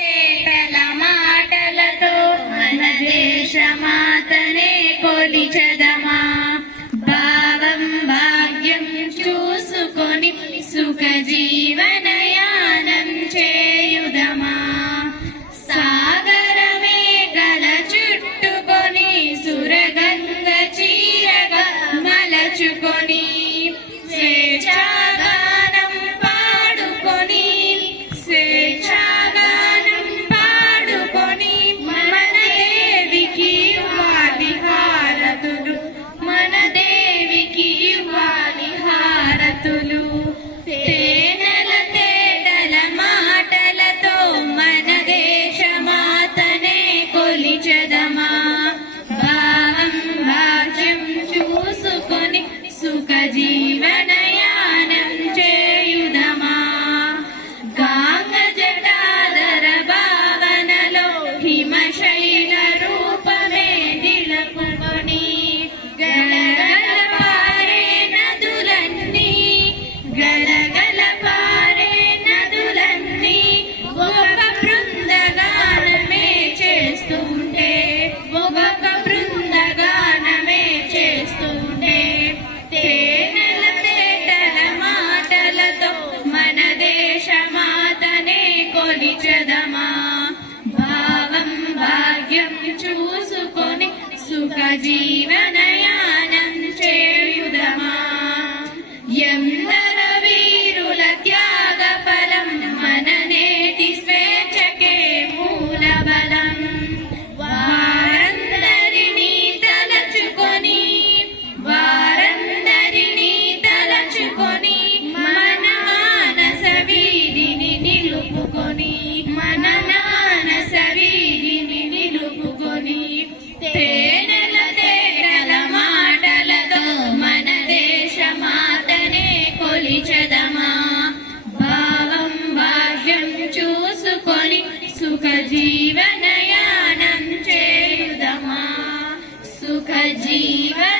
తేటల మాటలతో మన దేశమాతనే కొలిచెదమా. భావం భాగ్యం చూసుకొని సుఖ జీవనయానం చేయుదమా. సాగరమే గల చుట్టుకొని సురగంగ చీరగా మలచుకొని స్వేచ్ఛాగానం పాడుకొని స్వేచ్ఛాగానం పాడుకొని మన దేవికి ఇవ్వాలి హారతులు, మన దేవికి ఇవ్వాలి హారతులు. తేనెల తేటల మాటలతో మన దేశమాతనే కొలిచెదమా. భావం భాగ్యం చూసుకొని సుఖ జీవనయానం చేయుదమా. గాంగ జటాధర భావనలో హిమశైల రూపమే నిలుపుకొని గలగల పారే నదులన్నీ గలగల పారే నదులన్నీ ఒక బృందగానమే చేస్తుంటే ఒక బృందగానమే చేస్తుంటే తేనెల తేటల మాటలతో మన దేశమాతనే కొలిచెదమా. భావం భాగ్యం చూసుకొని సుఖ జీవనయానం చేయుదమా. ఎందర వీరుల త్యాగ ఫలం మన నేటి స్వేచ్ఛకే మూల బలం. వారందరినీ తలచుకొని వారందరినీ తలచుకొని మన మానస వీధిని నిలుపుకొని మన మానస వీధిని నిలుపుకొని తేనెల తేటల మాటలతో మన దేశమాతనే కొలిచెదమా. భావం భాగ్యం చూసుకొని సుఖ జీవనయానం చేయుదమా. సుఖ జీవన